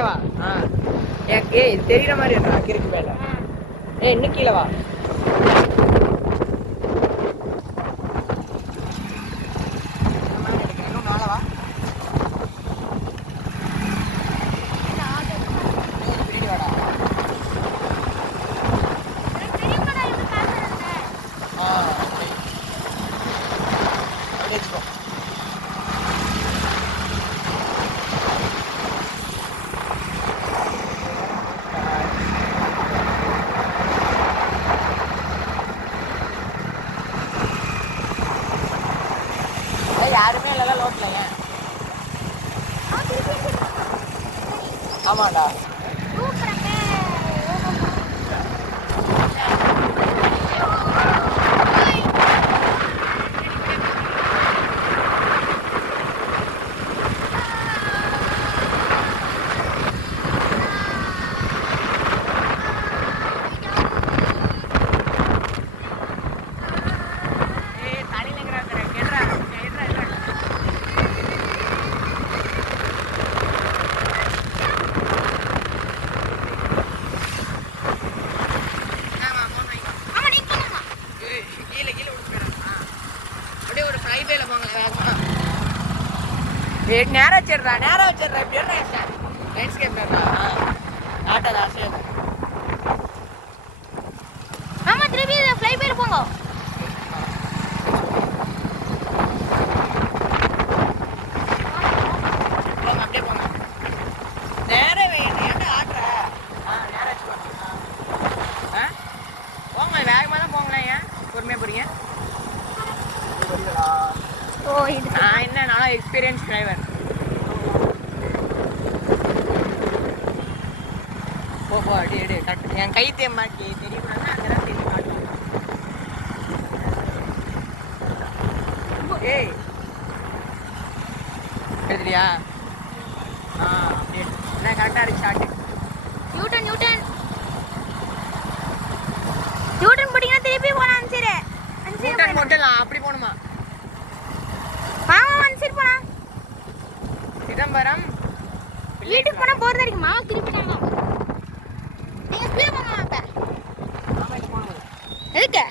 இங்கே வா. ஏய் தெரியுற மாதிரி இருக்கா கிறுக்கு மேல. இன்னும் கீழே வா. யாருமே இல்லைல்ல லோட்ல. ஏன்? ஆமாண்டா. நேரா வச்சிடுறா இப்படி லேண்ட்ஸ்கேப் ஆட்டோ ஆசை. ஆமா திருப்பி ஃப்ளை பேர் போங்க. அப்படியே போங்க. நேரா வேணும். ஏன்டா ஆட்டுற? நேரா வச்சுக்கோங்க. போங்க வேகமாக தான் போங்களேன். ஏன் பொறுமையாக போறீங்க? ஓ இது நான் என்ன நான் எக்ஸ்பீரியன்ஸ் டிரைவர். போ அடி கரெக்ட். என் கை தேம்மாக்கி தெரியக்கூடாதுன்னா அங்கே தான் தெரியும் காட்டுவோம். ஏய் எடுத்துறியா? அப்படியே என்ன கரெக்டாக இருக்கு ஷார்ட்டு. நியூட்டன் போட்டீங்கன்னா திருப்பி போலாம். நியூட்டன் போட்டுலாம் அப்படி போகணுமா? போலாம். சிதம்பரம் வீட்டுக்கு போனா போறது இருக்குமா? திருப்பி நாங்க நீங்க ஸ்பீட் போங்க. எதுக்கு?